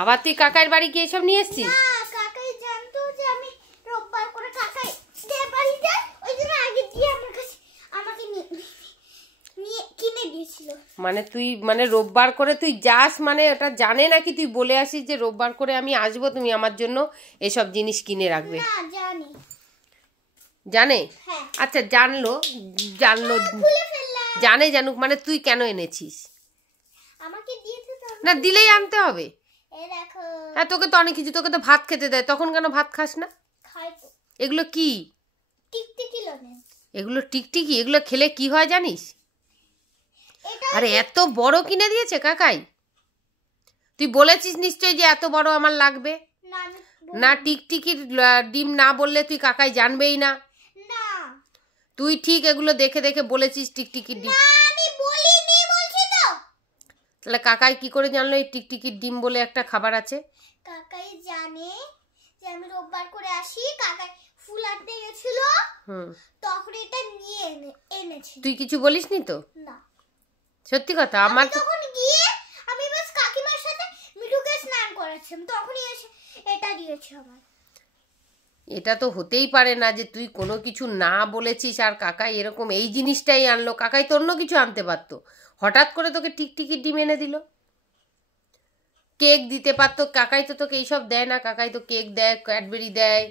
আবার তুই কাকার বাড়ি গিয়ে এসব নিয়ে এসেছিস? না, কাকাই জানতো যে আমি রোববার করে কাকাই যে বাড়ি যাই, ওই জন্য আগে দিয়ে আমার কাছে আমাকে নিয়ে কিনে দিয়েছিল। মানে তুই মানে রোববার করে তুই যাস, মানে ওটা জানে নাকি তুই বলে আসিস যে রোববার করে আমি আসবো, তুমি আমার জন্য এসব জিনিস কিনে রাখবে? না, জানি। জানে? হ্যাঁ। আচ্ছা, জানলো খুলে ফেললাম। জানুক, মানে তুই কেন এনেছিস? আমাকে দিয়েছে তো। না দিলেই আনতে হবে? এই দেখো। হ্যাঁ, তোকে তো অনেক কিছু, তোকে তো ভাত খেতে দেয়, তখন কেন ভাত খাস না? খাই তো। এগুলো কি? টিকটিকি লনে। এগুলো টিকটিকি? এগুলো খেলে কি হয় জানিস? এটা আরে এত বড় কিনে দিয়েছে কাকাই? তুই বলেছিস নিশ্চয়ই যে এত বড় আমার লাগবে? না, না, টিকটিকির ডিম না বললে তুই কাকাই জানবেই না। না, তুই ঠিক এগুলো দেখে দেখে বলেছিস টিকটিকির ডিম। না, আমি বলিনি বলছি তো। তাহলে কাকাই কি করে জানলো এই টিকটিকির ডিম বলে একটা খাবার আছে? কাকাই জানে যে আমি রোববার করে আসি, কাকাই ফুল আনতে গেছিল, তখন এটা নিয়ে এনেছে। তুই কিছু বলিসনি তো? না, সত্যি কথা। আমার তখন গিয়ে আমি বাস কাকিমার সাথে মিঠুকে স্নান করাচ্ছিলাম, তখনই এসে এটা দিয়েছে আমার। এটা তো হতেই পারে না যে তুই কোনো কিছু না বলেছিস আর কাকাই এরকম এই জিনিসটাই আনলো। কাকাই তো অন্য কিছু আনতে পারতো, হঠাৎ করে তোকে টিকটিকির ডিম এনে দিল। কেক দিতে পারতো, কাকাই তো তোকে এইসব দেয় না। কাকাই তো কেক দেয়, ক্যাডবেরি দেয়।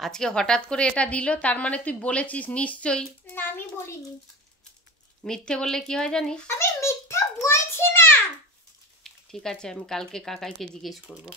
আজকে হঠাৎ করে এটা দিল, তার মানে তুই বলেছিস নিশ্চয়ই। না, আমি বলিনি। মিথ্যে বললে কি হয় জানিস? আমি মিথ্যা বলছি না। ঠিক আছে, আমি কালকে কাকাইকে জিজ্ঞেস করবো।